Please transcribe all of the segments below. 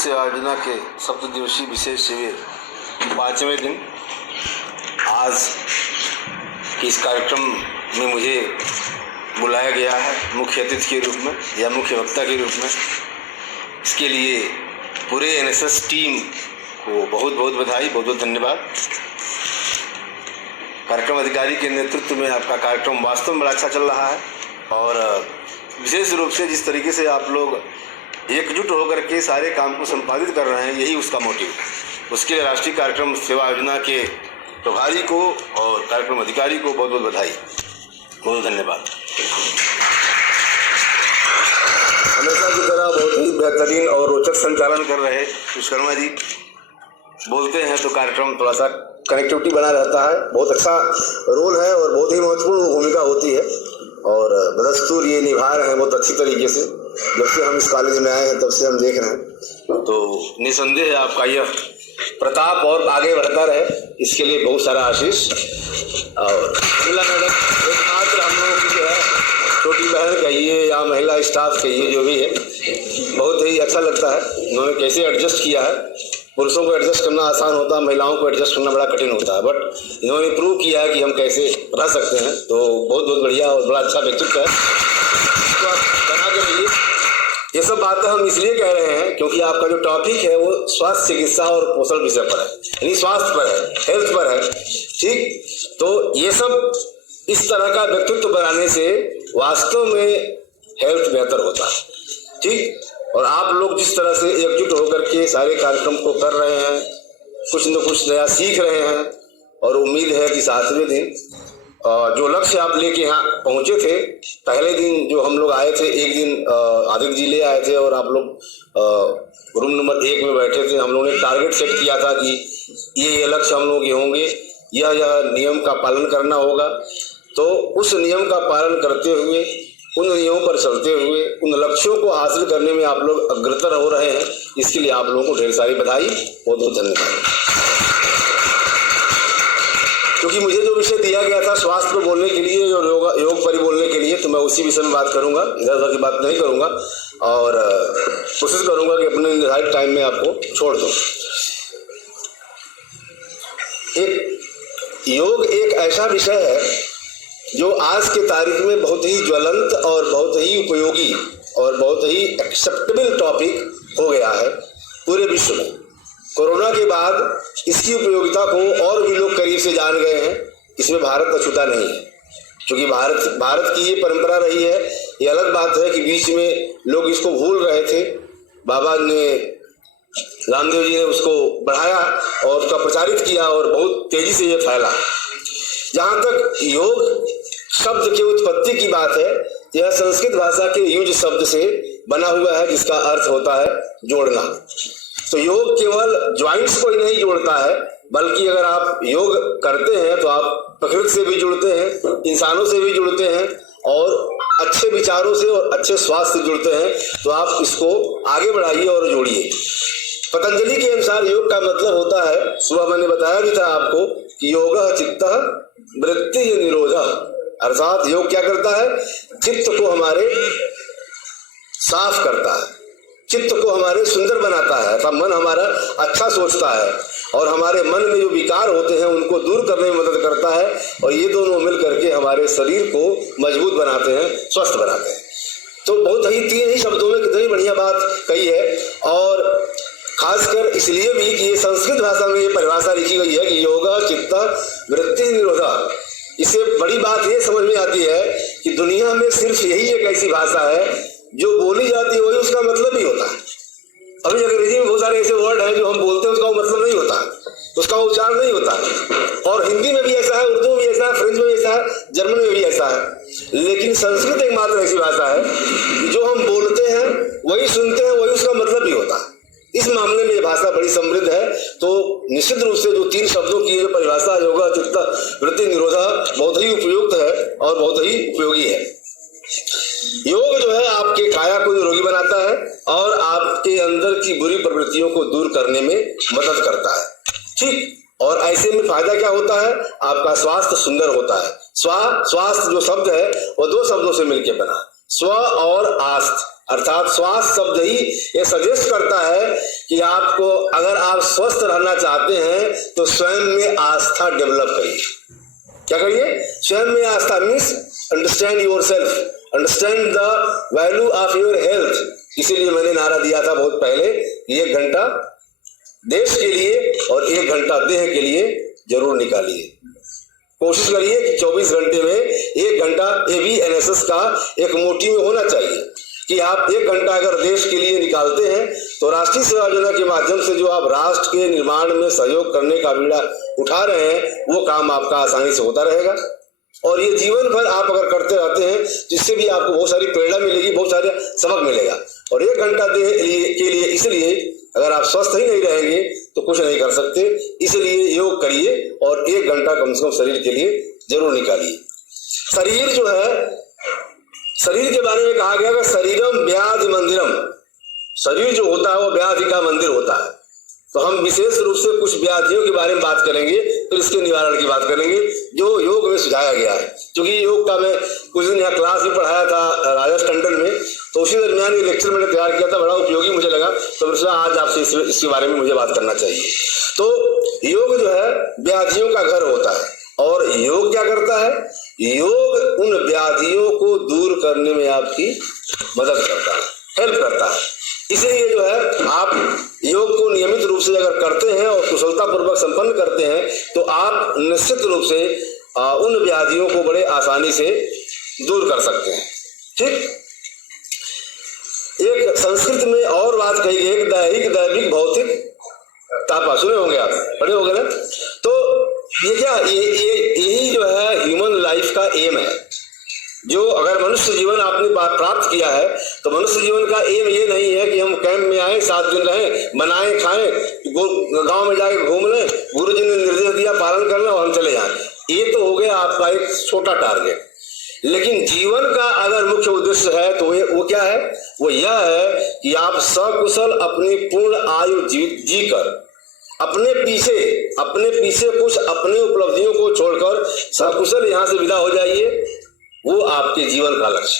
सेवा योजना के 7 दिवसीय विशेष शिविर 5वें दिन आज इस कार्यक्रम में मुझे बुलाया गया है मुख्य अतिथि के रूप में या मुख्य वक्ता के रूप में। इसके लिए पूरे एनएसएस टीम को बहुत बहुत बधाई, बहुत बहुत धन्यवाद। कार्यक्रम अधिकारी के नेतृत्व में आपका कार्यक्रम वास्तव में बड़ा अच्छा चल रहा है और विशेष रूप से जिस तरीके से आप लोग एकजुट होकर के सारे काम को संपादित कर रहे हैं, यही उसका मोटिव है। उसके लिए राष्ट्रीय कार्यक्रम सेवा योजना के प्रभारी को और कार्यक्रम अधिकारी को बहुत बहुत बधाई, बहुत धन्यवाद। हमेशा की तरह बहुत ही बेहतरीन और रोचक संचालन कर रहे विश्वकर्मा जी। बोलते हैं तो कार्यक्रम थोड़ा सा कनेक्टिविटी बना रहता है। बहुत अच्छा रोल है और बहुत ही महत्वपूर्ण भूमिका होती है और बदस्तूर ये निभा रहे हैं बहुत अच्छी तरीके से। जब से हम इस कॉलेज में आए हैं तब से हम देख रहे हैं, तो निसंदेह आपका यह प्रताप और आगे बढ़ता रहे, इसके लिए बहुत सारा आशीष। और महिला मैडम एकमात्र हम लोगों की जो है छोटी बहन कहिए या महिला स्टाफ कहिए, जो भी है, बहुत ही अच्छा लगता है उन्होंने कैसे एडजस्ट किया है। पुरुषों को एडजस्ट करना आसान होता है, महिलाओं को एडजस्ट करना बड़ा कठिन होता है, बट इन्होंने प्रूव किया है कि हम कैसे रह सकते हैं। तो बहुत बहुत बढ़िया और बड़ा अच्छा व्यक्तित्व है, तो आप बना के रहिए। ये सब बातें हम इसलिए कह रहे हैं क्योंकि आपका जो टॉपिक है वो स्वास्थ्य चिकित्सा और पोषण विषय पर है, यानी स्वास्थ्य पर है, हेल्थ पर है। ठीक, तो ये सब इस तरह का व्यक्तित्व बनाने से वास्तव में हेल्थ बेहतर होता है। ठीक, और आप लोग जिस तरह से एकजुट होकर के सारे कार्यक्रम को कर रहे हैं, कुछ न कुछ नया सीख रहे हैं और उम्मीद है कि 7वें दिन जो लक्ष्य आप लेके यहाँ पहुंचे थे, पहले दिन जो हम लोग आए थे, एक दिन आदित्य जी ले आए थे और आप लोग रूम नंबर 1 में बैठे थे। हम लोगों ने टारगेट सेट किया था कि ये लक्ष्य हम लोग के होंगे, यह नियम का पालन करना होगा। तो उस नियम का पालन करते हुए, उन नियमों पर चलते हुए उन लक्ष्यों को हासिल करने में आप लोग अग्रसर हो रहे हैं। इसके लिए आप लोगों को ढेर सारी बधाई, बहुत बहुत धन्यवाद। क्योंकि मुझे जो विषय दिया गया था स्वास्थ्य पर बोलने के लिए और योग पर बोलने के लिए, तो मैं उसी विषय में बात करूंगा, इधर उधर की बात नहीं करूंगा और कोशिश करूंगा कि अपने निर्धारित टाइम में आपको छोड़ दूं। योग एक ऐसा विषय है जो आज के तारीख में बहुत ही ज्वलंत और बहुत ही उपयोगी और बहुत ही एक्सेप्टेबल टॉपिक हो गया है पूरे विश्व में। कोरोना के बाद इसकी उपयोगिता को और भी लोग करीब से जान गए हैं। इसमें भारत अछूता नहीं है, क्योंकि भारत की ये परंपरा रही है। ये अलग बात है कि बीच में लोग इसको भूल रहे थे, बाबा ने, रामदेव जी ने उसको बढ़ाया और उसका प्रचारित किया और बहुत तेजी से ये फैला। जहाँ तक योग शब्द की उत्पत्ति की बात है, यह संस्कृत भाषा के युज शब्द से बना हुआ है, जिसका अर्थ होता है जोड़ना। तो योग केवल ज्वाइंट्स को ही नहीं जोड़ता है, बल्कि अगर आप योग करते हैं तो आप प्रकृति से भी जुड़ते हैं, इंसानों से भी जुड़ते हैं और अच्छे विचारों से और अच्छे स्वास्थ्य से जुड़ते हैं। तो आप इसको आगे बढ़ाइए और जोड़िए। पतंजलि के अनुसार योग का मतलब होता है, सुबह मैंने बताया भी था आपको कि योगः चित्तः वृत्ति निरोधः, अर्थात योग क्या करता है, चित्त को हमारे साफ करता है, चित्त को हमारे सुंदर बनाता है, अर्थात मन हमारा अच्छा सोचता है और हमारे मन में जो विकार होते हैं उनको दूर करने में मदद करता है और ये दोनों मिल करके हमारे शरीर को मजबूत बनाते हैं, स्वस्थ बनाते हैं। तो बहुत ही 3 ही शब्दों में कितनी बढ़िया बात कही है और खासकर इसलिए भी कि ये संस्कृत भाषा में ये परिभाषा लिखी गई है कि योगा चित्त वृत्ति निरोधा। इससे बड़ी बात ये समझ में आती है कि दुनिया में सिर्फ यही एक ऐसी भाषा है जो बोली जाती है, वही उसका मतलब ही होता है। अभी अंग्रेजी में बहुत सारे ऐसे वर्ड हैं जो हम बोलते हैं, उसका मतलब नहीं होता, उसका उच्चारण नहीं होता। और हिंदी में भी ऐसा है, उर्दू में भी ऐसा है, फ्रेंच में भी ऐसा है, जर्मन में भी ऐसा है। लेकिन संस्कृत एकमात्र ऐसी भाषा है जो हम बोलते हैं वही सुनते हैं, वही उसका मतलब ही होता है। इस मामले में ये भाषा बड़ी समृद्ध है। तो निश्चित रूप से जो 3 शब्दों की जो परिभाषा योगा चित्त वृत्ति निरोधा बहुत ही उपयुक्त है और बहुत ही उपयोगी है। योग जो है आपके काया को निरोगी बनाता है और आपके अंदर की बुरी प्रवृत्तियों को दूर करने में मदद करता है। ठीक, और ऐसे में फायदा क्या होता है, आपका स्वास्थ्य सुंदर होता है। स्वास्थ्य जो शब्द है वो 2 शब्दों से मिलकर बना, स्व और आस्थ, अर्थात स्वास्थ्य शब्द ही ये सजेस्ट करता है कि आपको, अगर आप स्वस्थ रहना चाहते हैं तो स्वयं में आस्था डेवलप करिए। क्या करिए? स्वयं में आस्था means understand your self, understand the value of your health. इसीलिए मैंने नारा दिया था बहुत पहले, 1 घंटा देश के लिए और 1 घंटा देह के लिए जरूर निकालिए। कोशिश करिए कि 24 घंटे में 1 घंटा ये भी एनएसएस का एक मोटिव में होना चाहिए कि आप 1 घंटा अगर देश के लिए निकालते हैं तो राष्ट्रीय सेवा योजना के माध्यम से जो आप राष्ट्र के निर्माण में सहयोग करने का बीड़ा उठा रहे हैं वो काम आपका आसानी से होता रहेगा। और ये जीवन भर आप अगर करते रहते हैं जिससे भी आपको बहुत सारी प्रेरणा मिलेगी, बहुत सारे सबक मिलेगा। और 1 घंटा के लिए इसलिए अगर आप स्वस्थ ही नहीं रहेंगे तो कुछ नहीं कर सकते, इसलिए योग करिए और 1 घंटा कम से कम शरीर के लिए जरूर निकालिए। शरीर जो है, शरीर के बारे में कहा गया कि शरीरम व्याधि मंदिरम, शरीर जो होता है वो व्याधि का मंदिर होता है। तो हम विशेष रूप से कुछ व्याधियों के बारे में बात करेंगे, फिर इसके निवारण की बात करेंगे जो योग में सुझाया गया है। क्योंकि योग का मैं कुछ दिन यहाँ क्लास भी पढ़ाया था राजेश टंडन में, तो उसी दरमियान ये लेक्चर मैंने तैयार किया था, बड़ा उपयोगी मुझे लगा, तो मैंने सोचा आज आपसे इसके बारे में मुझे बात करना चाहिए। तो योग जो है व्याधियों का घर होता है और योग क्या करता है? योग उन व्याधियों को दूर करने में आपकी मदद करता है, हेल्प करता है। इसलिए जो है आप योग को नियमित रूप से अगर करते हैं और कुशलतापूर्वक संपन्न करते हैं तो आप निश्चित रूप से उन व्याधियों को बड़े आसानी से दूर कर सकते हैं। ठीक, एक संस्कृत में और बात कही गई, दैहिक दैविक भौतिक तापा, सुने होंगे आप, पढ़े होंगे ना। तो ये क्या, यही जो है ह्यूमन लाइफ का एम है। जो अगर मनुष्य जीवन आपने प्राप्त किया है तो मनुष्य जीवन का एम ये नहीं है कि हम कैंप में आए 7 दिन रहें, बनाएं खाएं, गांव में जाके घूम लें, गुरु जी ने निर्देश दिया पालन करना और हम चले जाएं। ये तो हो गया आपका एक छोटा टारगेट। लेकिन जीवन का अगर मुख्य उद्देश्य है तो वो क्या है? वो यह है कि आप सकुशल अपनी पूर्ण आयु जीकर अपने पीछे कुछ अपनी उपलब्धियों को छोड़कर सकुशल यहाँ से विदा हो जाइए। वो आपके जीवन का लक्ष्य।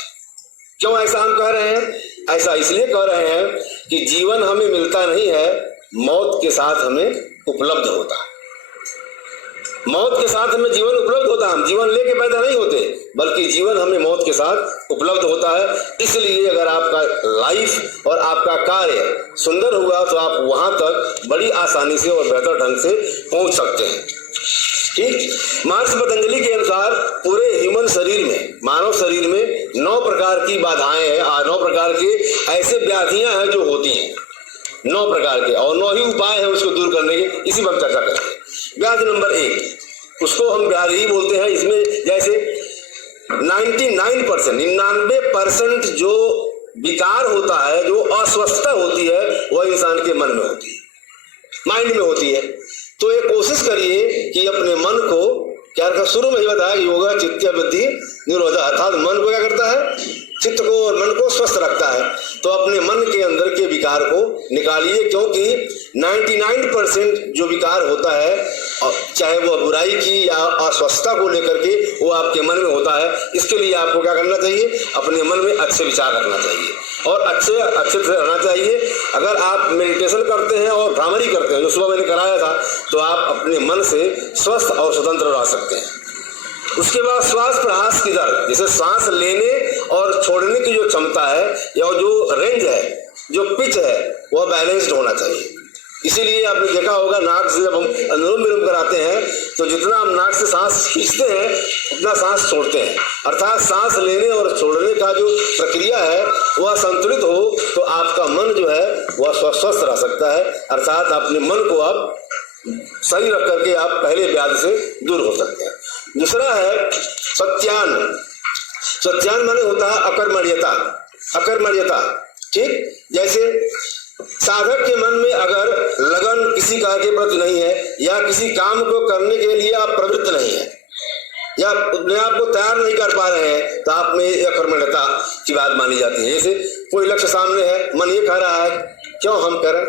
क्यों ऐसा हम कह रहे हैं? ऐसा इसलिए कह रहे हैं कि जीवन हमें मिलता नहीं है, मौत के साथ हमें उपलब्ध होता है। मौत के साथ हमें जीवन उपलब्ध होता है। हम जीवन लेके पैदा नहीं होते, बल्कि जीवन हमें मौत के साथ उपलब्ध होता है। इसलिए अगर आपका लाइफ और आपका कार्य सुंदर हुआ तो आप वहां तक बड़ी आसानी से और बेहतर ढंग से पहुंच सकते हैं। ठीक, महर्षि पतंजलि के अनुसार पूरे ह्यूमन शरीर में, मानव शरीर में 9 प्रकार की बाधाएं हैं, 9 प्रकार के ऐसे व्याधियां हैं जो होती हैं, 9 प्रकार के, और 9 ही उपाय हैं उसको दूर करने के। इसी पर चर्चा करते हैं। व्याधि नंबर 1, उसको हम व्याधि ही बोलते हैं। इसमें जैसे 99% जो विकार होता है, जो अस्वस्थता होती है, वह इंसान के मन में होती है, माइंड में होती है। तो ये कोशिश करिए कि अपने मन को, क्या शुरू में ही बताया कि योगा चित्त बुद्धि निरोध, अर्थात मन को क्या करता है? चित्त को और मन को स्वस्थ रखता है। तो अपने मन के अंदर के विकार को निकालिए, क्योंकि 99% जो विकार होता है, चाहे वो बुराई की या अस्वस्थता को लेकर के, वो आपके मन में होता है। इसके लिए आपको क्या करना चाहिए? अपने मन में अच्छे विचार रखना चाहिए और अच्छे से रहना चाहिए। अगर आप मेडिटेशन करते हैं और भ्रामरी करते हैं, जो सुबह मैंने कराया था, तो आप अपने मन से स्वस्थ और स्वतंत्र रह सकते हैं। उसके बाद श्वास प्रश्वास की दर, जैसे सांस लेने और छोड़ने की जो क्षमता है या जो रेंज है, जो पिच है, वह बैलेंस्ड होना चाहिए। इसीलिए आपने देखा होगा नाक से जब हम अनुलोम विलोम कराते हैं तो जितना हम नाक से सांस खींचते हैं उतना सांस छोड़ते हैं। अर्थात सांस लेने और छोड़ने का जो प्रक्रिया है वह संतुलित हो तो आपका मन जो है वह स्वस्थ रह सकता है। अर्थात अपने मन को आप सही रख करके आप पहले व्याधि से दूर हो सकते हैं। दूसरा है सत्यान। सत्यान माने होता है अकर्मण्यता। ठीक, जैसे साधक के मन में अगर लगन किसी कार्य के प्रति नहीं है या किसी काम को करने के लिए आप प्रवृत्त नहीं है या अपने आप को तैयार नहीं कर पा रहे हैं, तो आप में अकर्मण्यता की बात मानी जाती है। जैसे कोई लक्ष्य सामने है, मन ये कह रहा है क्यों हम करें,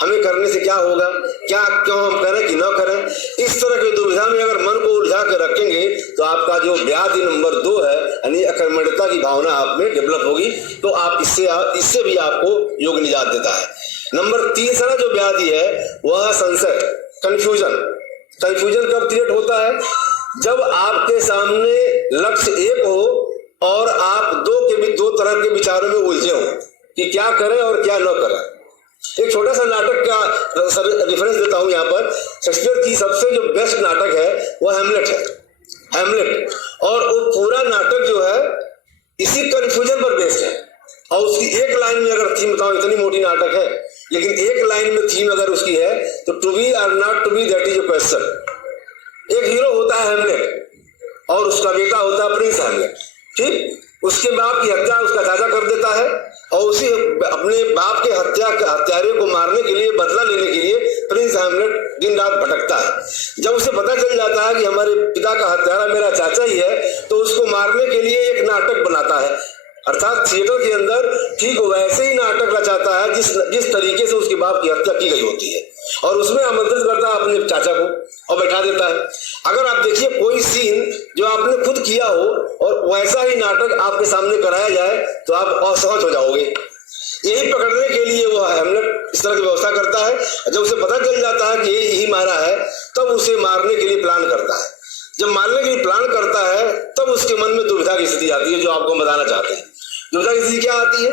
हमें करने से क्या होगा, क्या क्यों हम करें कि न करें, इस तरह की दुविधा में अगर मन को उलझा के रखेंगे तो आपका जो व्याधि नंबर 2 है यानी अकर्मण्यता की भावना आप में डेवलप होगी, तो आप इससे भी आपको योग निजात देता है। नंबर 3 जो व्याधि है वह संशय, कंफ्यूजन कब क्रिएट होता है? जब आपके सामने लक्ष्य एक हो और आप दो तरह के विचारों में उलझे हो कि क्या करें और क्या न करें। एक छोटा सा नाटक का रेफरेंस देता हूं यहाँ पर। शेक्सपियर की सबसे जो बेस्ट नाटक है वो हेमलेट है, हेमलेट। और वो पूरा नाटक जो है इसी कंफ्यूजन पर बेस्ड है। और उसकी एक लाइन में अगर थीम बताऊं, इतनी मोटी नाटक है लेकिन एक लाइन में थीम अगर उसकी है तो टू बी और not to be, that is a question. एक हीरो होता है हेमलेट और उसका बेटा होता है प्रिंस हेमलेट, ठीक। उसके बाप की हत्या उसका चाचा कर देता है और उसी अपने बाप के हत्यारे को मारने के लिए, बदला लेने के लिए प्रिंस हेमलेट दिन रात भटकता है। जब उसे पता चल जाता है कि हमारे पिता का हत्यारा मेरा चाचा ही है, तो उसको मारने के लिए एक नाटक बनाता है, अर्थात थिएटर के अंदर ठीक वैसे ही नाटक रचाता है जिस तरीके से उसके बाप की हत्या की गई होती है, और उसमें आमंत्रित करता है अपने चाचा को और बैठा देता है। अगर आप देखिए कोई सीन जो आपने खुद किया हो और वैसा ही नाटक आपके सामने कराया जाए तो आप असहज हो जाओगे। यही पकड़ने के लिए वो हेमलेट इस तरह की व्यवस्था करता है। जब उसे पता चल जाता है कि यही मारा है तब उसे मारने के लिए प्लान करता है। जब मारने के लिए प्लान करता है तब उसके मन में दुविधा की स्थिति आती है, जो आपको बताना चाहते हैं। दुविधा की स्थिति क्या आती है?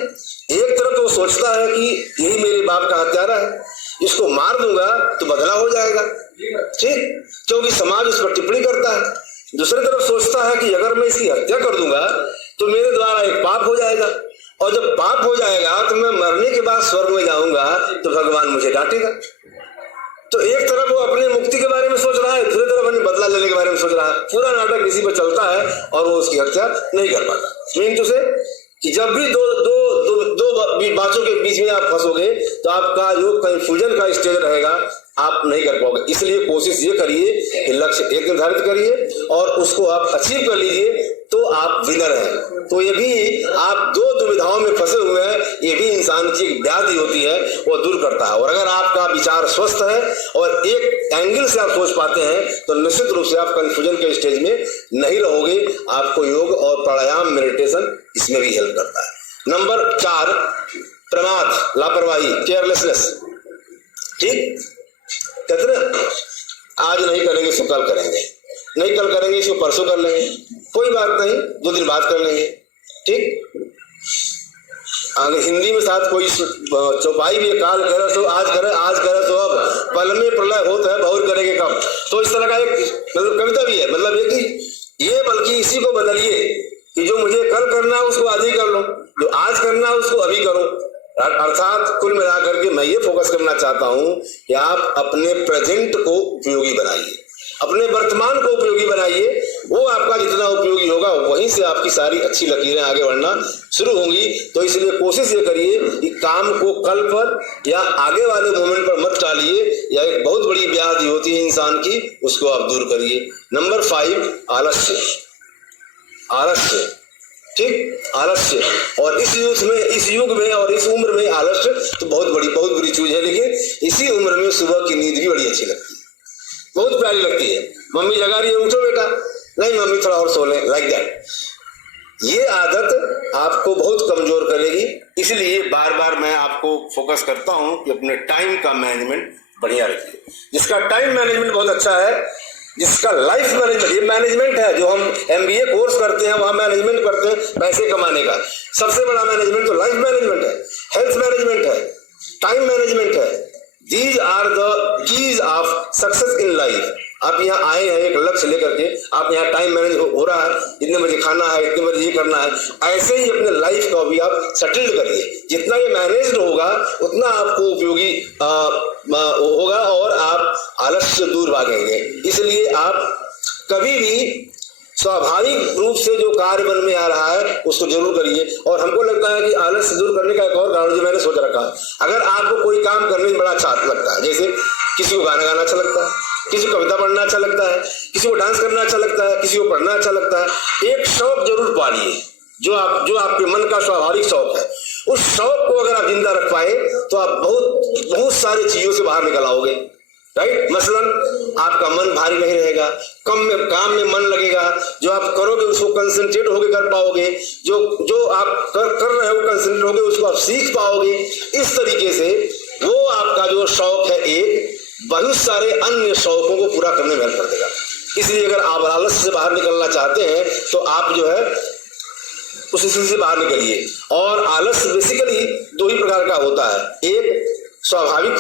एक तरफ तो वो सोचता है कि यही मेरे बाप का हत्यारा है, इसको मार दूंगा तो बदला हो जाएगा, ठीक, क्योंकि समाज उस पर टिप्पणी करता है। दूसरी तरफ सोचता है कि अगर मैं इसकी हत्या कर दूंगा तो मेरे द्वारा एक पाप हो जाएगा, और जब पाप हो जाएगा तो मैं मरने के बाद स्वर्ग में जाऊंगा तो भगवान मुझे डांटेगा। तो एक तरफ वो अपने मुक्ति के बारे में सोच रहा है, दूसरी तरफ अपने बदला लेने के बारे में सोच रहा है। पूरा नाटक इसी पर चलता है और वो उसकी हत्या नहीं कर पाता। मीन टू से कि जब भी दो बातों के बीच में आप फंसोगे तो आपका जो कंफ्यूजन का स्टेज रहेगा आप नहीं कर पाओगे। इसलिए कोशिश ये करिए कि लक्ष्य एक निर्धारित करिए और उसको आप अचीव कर लीजिए तो आप विनर हैं। तो ये भी आप दो दुविधाओं में फंसे हुए हैं, ये भी इंसान की एक व्याधि होती है, वो दूर करता है। और अगर आपका विचार स्वस्थ है और एक एंगल से आप सोच पाते हैं तो निश्चित रूप से आप कंफ्यूजन के स्टेज में नहीं रहोगे। आपको योग और प्राणायाम, मेडिटेशन इसमें भी हेल्प करता है। नंबर 4, प्रमाद, लापरवाही, केयरलेसनेस, ठीक। कहते ना आज नहीं करेंगे सो कल करेंगे, नहीं कल करेंगे सो परसों कर लेंगे, कोई बात नहीं 2 दिन बाद कर लेंगे, ठीक। अगर हिंदी में साथ कोई चौपाई भी काल करे सो आज करे सो अब, पल में प्रलय होता है बहुर करेंगे कब। तो इस तरह का एक मतलब कविता भी है। मतलब ये बल्कि इसी को बदलिए कि जो मुझे कल करना है उसको आज ही कर लो, जो आज करना है उसको अभी करो। अर्थात कुल मिलाकर के मैं ये फोकस करना चाहता हूं कि आप अपने प्रेजेंट को उपयोगी बनाइए, अपने वर्तमान को उपयोगी बनाइए। वो आपका जितना उपयोगी होगा वहीं से आपकी सारी अच्छी लकीरें आगे बढ़ना शुरू होंगी। तो इसलिए कोशिश ये करिए कि काम को कल पर या आगे वाले मोमेंट पर मत टालिए, या एक बहुत बड़ी व्याधि होती है इंसान की, उसको आप दूर करिए। नंबर 5, आलस्य, ठीक, आलस्य। और इस युग में और इस उम्र में आलस्य तो बहुत बुरी चीज है। लेकिन इसी उम्र में सुबह की नींद भी बड़ी अच्छी लगती है, बहुत प्यारी लगती है। मम्मी जगा रही है, उठो बेटा, नहीं मम्मी थोड़ा और सो ले, लाइक दैट। ये आदत आपको बहुत कमजोर करेगी। इसलिए बार बार मैं आपको फोकस करता हूं कि अपने टाइम का मैनेजमेंट बढ़िया रखिए। जिसका टाइम मैनेजमेंट बहुत अच्छा है, जिसका लाइफ मैनेजमेंट, ये मैनेजमेंट है जो हम MBA कोर्स करते हैं, वहां मैनेजमेंट करते हैं पैसे कमाने का। सबसे बड़ा मैनेजमेंट तो लाइफ मैनेजमेंट है, हेल्थ मैनेजमेंट है, टाइम मैनेजमेंट है। These are the keys of success in life. आप यहाँ आए हैं एक लक्ष्य लेकर के, आप यहाँ टाइम मैनेज हो रहा है, इतने बजे खाना है, इतने बजे ये करना है। ऐसे ही अपने लाइफ का भी आप सेटल्ड करिए। जितना ये मैनेज्ड होगा उतना आपको उपयोगी होगा और आप आलस्य से दूर भागेंगे। इसलिए आप कभी भी स्वाभाविक रूप से जो कार्य मन में आ रहा है उसको जरूर करिए। और हमको लगता है कि आलस से दूर करने का एक और कारण जो मैंने सोच रखा है, अगर आपको कोई काम करने में बड़ा अच्छा लगता है, जैसे किसी को गाना गाना अच्छा लगता है, किसी को कविता पढ़ना अच्छा लगता है, किसी को डांस करना अच्छा लगता है, किसी को पढ़ना अच्छा लगता है, एक शौक जरूर पालिए जो आपके मन का स्वाभाविक शौक है। उस शौक को अगर आप जिंदा रख पाए तो आप बहुत सारी चीजों से बाहर निकल आओगे। राइट। मसलन आपका मन भारी नहीं रहेगा, काम में मन लगेगा, जो आप करोगे उसको कंसंट्रेट होकर कर पाओगे, जो आप कर रहे हो कंसंट्रेट होगे उसको आप सीख पाओगे। इस तरीके से वो आपका जो शौक है एक बहुत सारे अन्य शौकों को पूरा करने में हेल्प कर देगा। इसलिए अगर आप आलस से बाहर निकलना चाहते हैं तो आप जो है उस स्थिति से बाहर निकलिए। और आलस बेसिकली दो ही प्रकार का होता है, एक स्वाभाविक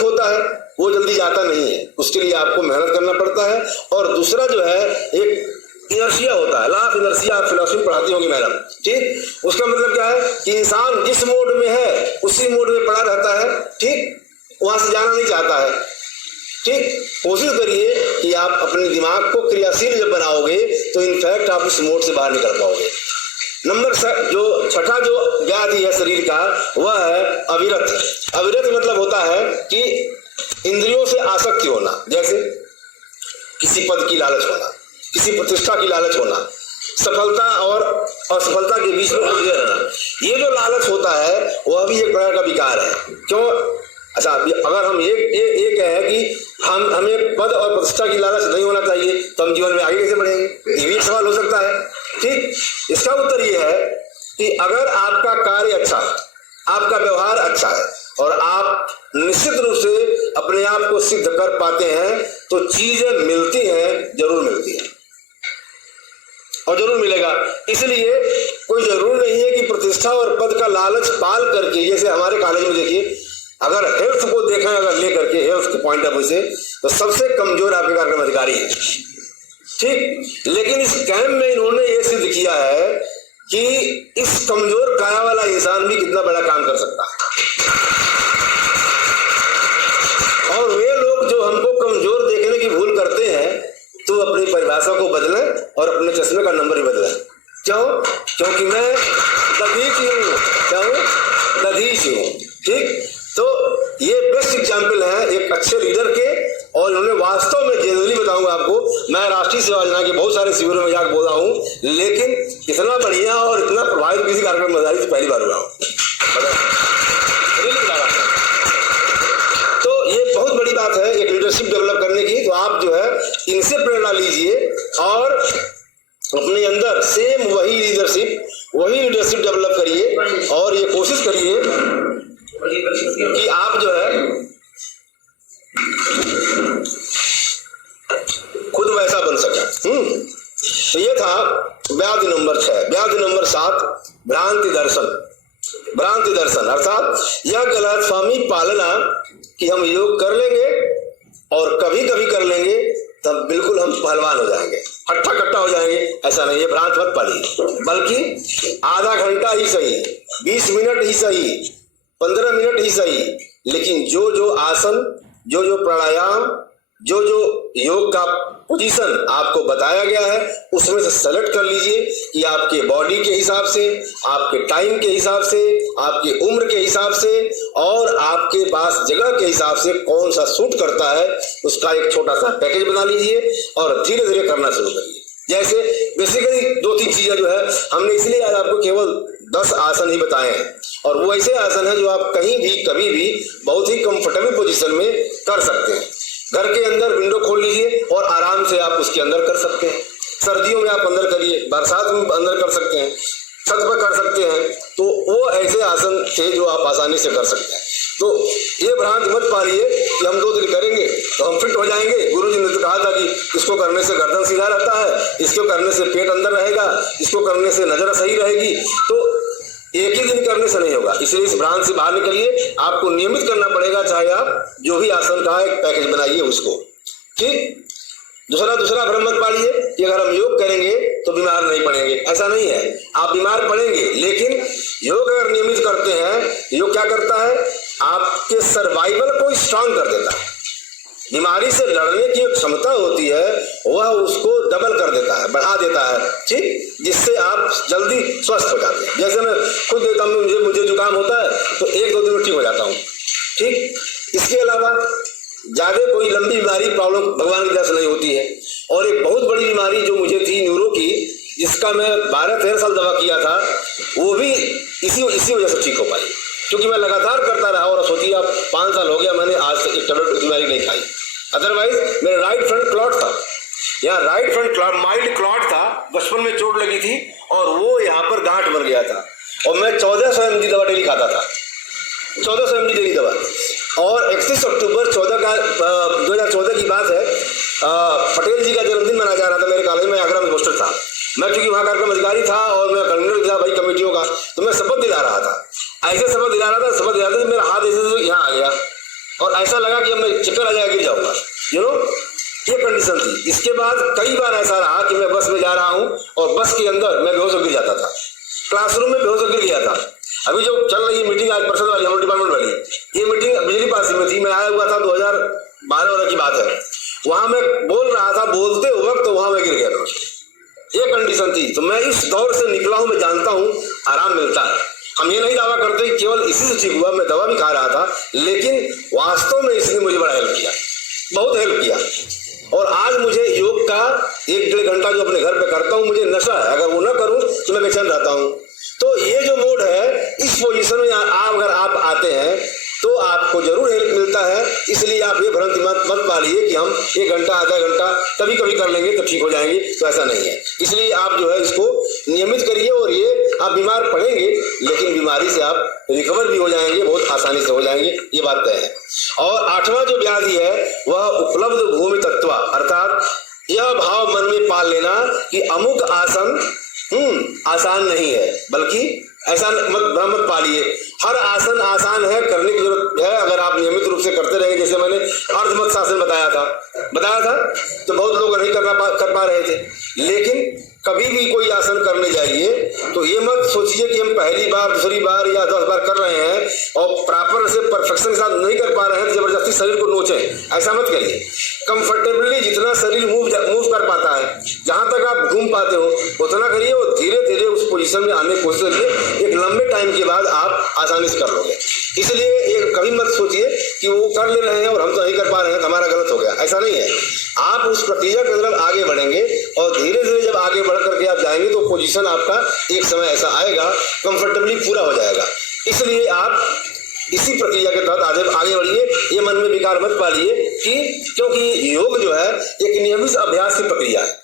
होता है, वो जल्दी जाता नहीं है, उसके लिए आपको मेहनत करना पड़ता है। और दूसरा जो है एक इनर्शिया होता है, लॉ ऑफ इनर्शिया आप फिलॉसफी पढ़ाती होंगी मैडम, ठीक। उसका मतलब क्या है कि इंसान जिस मोड में है उसी मोड में पड़ा रहता है, ठीक, वहां से जाना नहीं चाहता है, ठीक। कोशिश करिए कि आप अपने दिमाग को क्रियाशील जब बनाओगे तो इनफैक्ट आप उस मोड से बाहर निकल पाओगे। नंबर जो छठा जो व्याधि है शरीर का वह है अविरत। अविरत मतलब होता है कि इंद्रियों से आसक्ति होना, जैसे किसी पद की लालच होना, किसी प्रतिष्ठा की लालच होना, सफलता और असफलता के बीच में उलझे रहना। ये जो लालच होता है वह भी एक प्रकार का विकार है। क्यों? अच्छा, अगर हम ये कहें कि हमें पद और प्रतिष्ठा की लालच नहीं होना चाहिए तो हम जीवन में आगे कैसे बढ़ेंगे, ये भी एक सवाल हो सकता है, ठीक। इसका उत्तर ये है कि अगर आपका कार्य अच्छा है, आपका व्यवहार अच्छा है और आप निश्चित रूप से अपने आप को सिद्ध कर पाते हैं तो चीजें मिलती हैं, जरूर मिलती है और जरूर मिलेगा। इसलिए कोई जरूर नहीं है कि प्रतिष्ठा और पद का लालच पाल करके, जैसे हमारे कॉलेज में देखिए, अगर हेल्थ को देखें, अगर लेकर के हेल्थ के पॉइंट ऑफ व्यू से, तो सबसे कमजोर आपके कार्यक्रम अधिकारी है, ठीक। लेकिन इस कैंप में इन्होंने ये सिद्ध किया है कि इस कमजोर काया वाला इंसान भी कितना बड़ा काम कर सकता है। और वे लोग जो हमको कमजोर देखने की भूल करते हैं तो अपनी परिभाषा को बदलें और अपने चश्मे का नंबर ही बदलें। क्यों? क्योंकि मैं दधीची हूँ, दधीची हूँ, ठीक। तो ये बेस्ट एग्जाम्पल है एक अच्छे लीडर के, और उन्होंने वास्तव में जेन्युइनली बताऊंगा आपको, मैं राष्ट्रीय सेवा योजना के बहुत सारे शिविरों में जाकर बोला हूँ, लेकिन इतना बढ़िया और इतना प्रभावित किसी कार्यक्रम में से पहली बार हुआ हूँ। तो ये बहुत बड़ी बात है एक लीडरशिप डेवलप करने की। तो आप जो है इनसे प्रेरणा लीजिए और अपने अंदर सेम वही लीडरशिप डेवलप करिए और ये कोशिश करिए कि आप जो है खुद वैसा बन सके। तो ये था व्याधि नंबर 6। व्याधि नंबर 7 भ्रांति दर्शन अर्थात यह गलतफहमी पालना कि हम योग कर लेंगे और कभी कभी कर लेंगे तब बिल्कुल हम पहलवान हो जाएंगे, हट्टा कट्टा हो जाएंगे। ऐसा नहीं है, भ्रांत मत पालिए, बल्कि आधा घंटा ही सही, 20 मिनट ही सही, 15 मिनट ही सही, लेकिन जो आसन, जो प्राणायाम, जो योग का पोजीशन आपको बताया गया है उसमें से सेलेक्ट कर लीजिए कि आपके बॉडी के हिसाब से, आपके टाइम के हिसाब से, आपकी उम्र के हिसाब से और आपके पास जगह के हिसाब से कौन सा सूट करता है, उसका एक छोटा सा पैकेज बना लीजिए और धीरे धीरे करना शुरू करिए। जैसे बेसिकली 2-3 चीजें जो है हमने इसलिए आज आपको केवल 10 आसन ही बताए हैं, और वो ऐसे आसन है जो आप कहीं भी कभी भी बहुत ही कंफर्टेबल पोजीशन में कर सकते हैं। घर के अंदर विंडो खोल लीजिए और आराम से आप उसके अंदर कर सकते हैं। सर्दियों में आप अंदर करिए, बरसात में अंदर कर सकते हैं, छत पर कर सकते हैं। तो वो ऐसे आसन थे जो आप आसानी से कर सकते हैं। तो ये भ्रांति मत पालिए कि हम 2 दिन करेंगे तो हम फिट हो जाएंगे। गुरुजी ने तो कहा था कि इसको करने से गर्दन सीधा रहता है, इसको करने से पेट अंदर रहेगा, इसको करने से नजर सही रहेगी। तो एक ही दिन करने से नहीं होगा, इसलिए इस भ्रांति से बाहर निकलिए। आपको नियमित करना पड़ेगा, चाहे आप जो भी आसन का एक पैकेज बनाइए उसको, ठीक। दूसरा भ्रम मत पालिए कि अगर हम योग करेंगे तो बीमार नहीं पड़ेंगे। ऐसा नहीं है, आप बीमार पड़ेंगे, लेकिन योग अगर नियमित करते हैं, योग क्या करता है, आपके सर्वाइवल को स्ट्रांग कर देता है। बीमारी से लड़ने की क्षमता होती है वह उसको डबल कर देता है, बढ़ा देता है, ठीक, जिससे आप जल्दी स्वस्थ हो जाते हैं। जैसे मैं खुद देता हूँ, मुझे जुकाम होता है तो 1-2 दिन में ठीक हो जाता हूँ, ठीक। इसके अलावा ज्यादा कोई लंबी बीमारी प्रॉब्लम भगवान की दया से नहीं होती है। और एक बहुत बड़ी बीमारी जो मुझे थी न्यूरो की, जिसका मैं 12-13 साल दवा किया था, वो भी इसी वजह से ठीक हो पाई। क्योंकि मैं लगातार करता रहा, और सोचिए आप 5 साल हो गया मैंने आज तक एक टेबलेट बीमारी नहीं खाई। अदरवाइज मेरा राइट फ्रंट क्लॉट था, यहाँ right front clot mild clot था, बचपन में चोट लगी थी और वो यहाँ पर गांठ बन गया था, और मैं 1400 mg दवा डेली खाता था, 1400 mg डेली दवा। और 31 अक्टूबर 2014 की बात है, पटेल जी का जन्मदिन मनाया जा रहा था मेरे कॉलेज में, आगरा में पोस्टर था, मैं चूंकि वहाँ कार्यक्रम अधिकारी था और मैं कन्वीनर था भाई कमेटियों का, तो मैं शपथ दिला रहा था, ऐसे शपथ दिला रहा था मेरा हाथ ऐसे यहाँ आ गया और ऐसा लगा कि अब मैं चक्कर आ जाएगा, गिर जाऊंगा, ये कंडीशन थी। इसके बाद कई बार ऐसा रहा कि मैं बस में जा रहा हूँ और बस के अंदर मैं बेहोश गिर जाता था, क्लासरूम में बेहोश गिर गया था। अभी जो चल रही मीटिंग आज परिषद वाली, हमारे डिपार्टमेंट वाली, ये मीटिंग बिजली पासी में थी, मैं आया हुआ था 2012 की बात है, वहां मैं बोल रहा था, बोलते वक्त वहां मैं गिर गया था, ये कंडीशन थी। तो मैं इस दौर से निकला हूं, मैं जानता हूं आराम मिलता है। हम ये नहीं दावा करते कि केवल इसी से ठीक हुआ, मैं दवा भी खा रहा था, लेकिन वास्तव में इसने मुझे बड़ा हेल्प किया, बहुत हेल्प किया। और आज मुझे योग का 1-1.5 घंटा जो अपने घर पे करता हूँ, मुझे नशा है, अगर वो ना करूँ तो मैं बेचैन रहता हूँ। तो ये जो मोड है, इस पोजीशन में अगर आप आते हैं तो आपको जरूर हेल्प मिलता है। इसलिए आप ये भ्रांति मत पालिए कि हम 1 घंटा आधा घंटा कभी कभी कर लेंगे तो ठीक हो जाएंगे, तो ऐसा नहीं है। इसलिए आप जो है इसको नियमित करिए, और ये आप बीमार पड़ेंगे लेकिन बीमारी से आप रिकवर भी हो जाएंगे, बहुत आसानी से हो जाएंगे, ये बात तय है। और 8वां जो व्याधि है वह उपलब्ध भूमि तत्व, अर्थात यह भाव मन में पाल लेना कि अमुक आसन आसान नहीं है, बल्कि ऐसा भ्रम मत पालिए, हर आसन आसान है, करने की जरूरत है अगर आप नियमित रूप से करते रहेंगे। जैसे मैंने अर्धमत्स्यासन बताया था, तो बहुत लोग नहीं कर पा रहे थे, लेकिन कभी भी कोई आसन करने जाइए तो ये मत सोचिए कि हम पहली बार, दूसरी बार या 10 बार कर रहे हैं और प्रॉपर से परफेक्शन के साथ नहीं कर पा रहे हैं तो जबरदस्ती शरीर को नोचें, ऐसा मत करिए। कंफर्टेबली जितना शरीर मूव कर पाता है, जहां तक आप घूम पाते हो उतना करिए, और धीरे धीरे उस पोजीशन में आने की कोशिश करिए। एक लंबे टाइम के बाद आप आसानी से कर लोगे। इसलिए ये कभी मत सोचिए कि वो कर ले रहे हैं और हम तो नहीं कर पा रहे हैं, हमारा गलत हो गया, ऐसा नहीं है। आप उस प्रक्रिया के अंदर आगे बढ़ेंगे और धीरे धीरे जब आगे बढ़ करके आप जाएंगे तो पोजीशन आपका एक समय ऐसा आएगा, कंफर्टेबली पूरा हो जाएगा। इसलिए आप इसी प्रक्रिया के तहत आगे बढ़िए, ये मन में विकार मत पालिए क्योंकि योग जो है एक नियमित अभ्यास की प्रक्रिया है।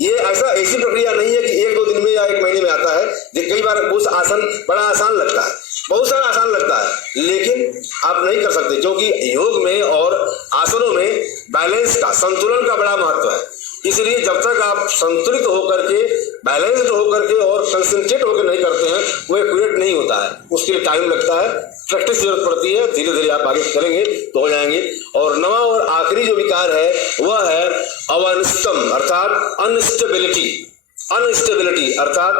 ये ऐसी प्रक्रिया नहीं है कि 1-2 दिन में या 1 महीने में आता है। कई बार बहुत आसन बड़ा आसान लगता है, बहुत सारा आसान लगता है, लेकिन आप नहीं कर सकते, क्योंकि योग में और आसनों में बैलेंस का, संतुलन का बड़ा महत्व है। इसलिए जब तक आप संतुलित होकर के, बैलेंस्ड होकर के और कंसंट्रेट होकर नहीं करते हैं, वो एक्यूरेट नहीं होता है, उसके लिए टाइम लगता है, प्रैक्टिस जरूरत पड़ती है। धीरे धीरे आप आगे करेंगे तो हो जाएंगे। और 9वां और आखिरी जो विकार है वह है अवनिष्टम, अर्थात अनस्टेबिलिटी, अर्थात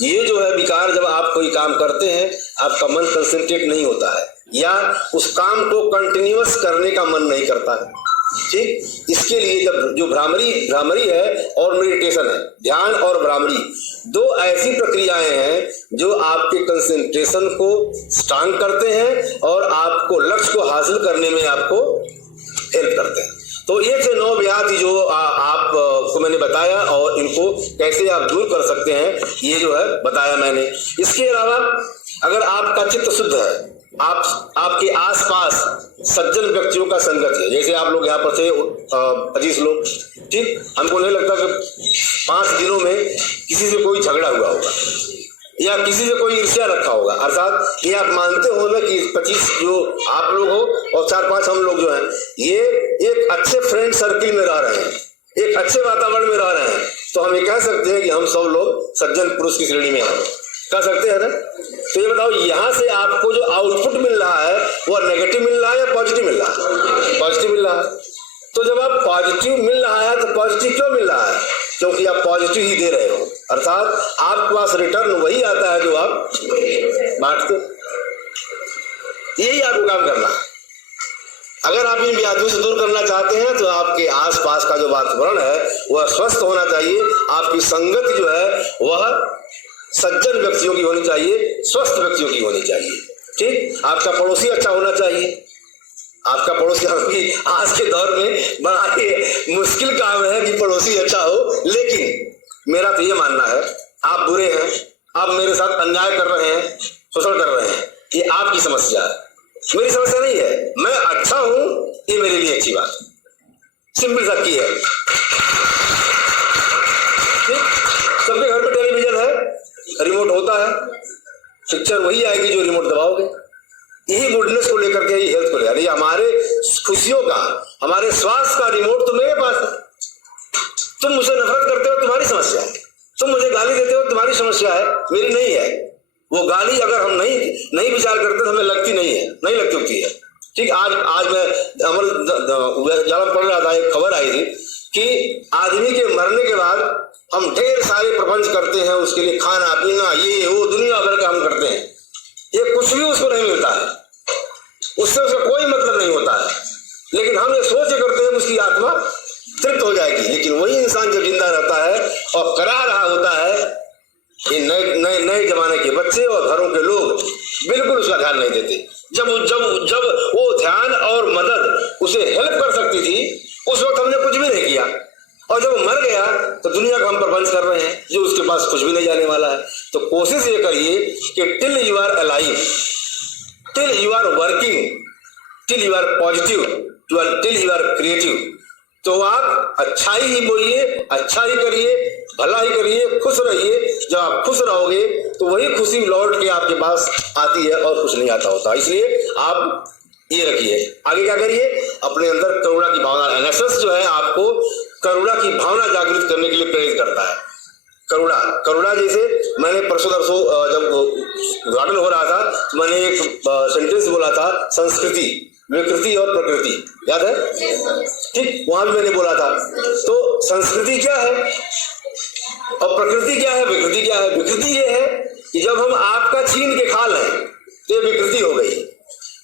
ये जो है विकार, जब आप कोई काम करते हैं आपका मन कंसंट्रेट नहीं होता है, या उस काम को कंटिन्यूअस करने का मन नहीं करता है। ठीक, इसके लिए जब जो भ्रामरी है और मेडिटेशन है, ध्यान और भ्रामरी 2 ऐसी प्रक्रियाएं हैं जो आपके कंसंट्रेशन को स्ट्रांग करते हैं और आपको लक्ष्य को हासिल करने में आपको हेल्प करते हैं। तो ये थे 9 व्याधि जो आपको मैंने बताया, और इनको कैसे आप दूर कर सकते हैं ये जो है बताया मैंने। इसके अलावा अगर आपका चित्त शुद्ध है, आपके आसपास सज्जन व्यक्तियों का संगत है, जैसे आप लोग यहाँ पर थे 25 लोग, ठीक, हमको नहीं लगता कि 5 दिनों में किसी से कोई झगड़ा हुआ होगा या किसी से कोई ईर्ष्या रखा होगा। अर्थात ये आप मानते हो ना कि 25 जो आप लोग हो और 4-5 हम लोग जो हैं, ये एक अच्छे फ्रेंड सर्किल में रह रहे हैं, एक अच्छे वातावरण में रह रहे हैं, तो हम ये कह सकते हैं कि हम सब लोग सज्जन पुरुष की श्रेणी में हैं, कह सकते हैं ना। तो ये बताओ, यहाँ से आपको जो आउटपुट मिल रहा है वह नेगेटिव मिल रहा है या पॉजिटिव मिल रहा है? पॉजिटिव मिल रहा है। तो जब आप पॉजिटिव मिल रहा है तो पॉजिटिव क्यों मिल रहा है? क्योंकि आप पॉजिटिव ही दे रहे हो, अर्थात आपके पास रिटर्न वही आता है जो आप बांटते। यही आपको काम करना है। अगर आप इन व्याधियों से दूर करना चाहते हैं तो आपके आसपास का जो वातावरण है वह स्वस्थ होना चाहिए, आपकी संगत जो है वह सज्जन व्यक्तियों की होनी चाहिए, स्वस्थ व्यक्तियों की होनी चाहिए। ठीक, आपका पड़ोसी अच्छा होना चाहिए। आपका पड़ोसी, आज के दौर में बड़ा ही मुश्किल काम है कि पड़ोसी अच्छा हो, लेकिन मेरा तो ये मानना है, आप बुरे हैं, आप मेरे साथ अन्याय कर रहे हैं, शोषण कर रहे हैं, ये आपकी समस्या है, मेरी समस्या नहीं है। मैं अच्छा हूं, ये मेरे लिए अच्छी बात है, सिंपल सा की है। ठीक, सबके घर पे टेलीविजन है, रिमोट होता है, पिक्चर वही आएगी जो रिमोट दबाओगे। यही गुडनेस को लेकर के, यही हेल्थ को लेकर, हमारे खुशियों का, हमारे स्वास्थ्य का रिमोट तो मेरे पास है। तुम मुझसे नफरत करते हो, तुम्हारी समस्या है, तुम मुझे गाली देते हो, तुम्हारी समस्या है, मेरी नहीं है। वो गाली अगर हम नहीं विचार करते तो हमें लगती नहीं है, नहीं लगती होती है। ठीक, आज मैं अमर जालम पढ़ रहा था, एक खबर आई थी कि आदमी के मरने के बाद हम ढेर सारे प्रपंच करते हैं, उसके लिए खाना पीना ये वो दुनिया भर का हम करते हैं, ये कुछ भी उसको नहीं मिलता है, उससे उसका कोई मतलब नहीं होता है, लेकिन हम ये सोच करते हैं उसकी आत्मा तृप्त हो जाएगी। लेकिन वही इंसान जब जिंदा रहता है और करा रहा होता है, ये नए जमाने के बच्चे और घरों के लोग बिल्कुल उसका ध्यान नहीं देते। जब वो ध्यान और मदद उसे हेल्प कर सकती थी, उस वक्त हमने कुछ भी नहीं किया, और जब मर गया तो दुनिया का हम प्रपंच कर रहे हैं जो उसके पास कुछ भी नहीं जाने वाला है। तो कोशिश ये करिए कि till you are alive, till you are working, till you are positive, till you are creative, तो आप अच्छाई ही बोलिए, अच्छा ही करिए, भला ही करिए, खुश रहिए। जब आप खुश रहोगे तो वही खुशी लौट के आपके पास आती है और कुछ नहीं आता होता। इसलिए आप ये रखिए। आगे क्या करिए, अपने अंदर करुणा की भावना, एनएसएस जो है आपको करुणा की भावना जागृत करने के लिए प्रेरित करता है। करुणा जैसे मैंने परसों जब उद्घाटन हो रहा था तो मैंने एक सेंटेंस बोला था, संस्कृति, विकृति और प्रकृति, याद है? ठीक, वहां भी मैंने बोला था। तो संस्कृति क्या है और प्रकृति क्या है, विकृति क्या है? विकृति ये है कि जब हम आपका छीन के खा लें तो ये विकृति हो गई,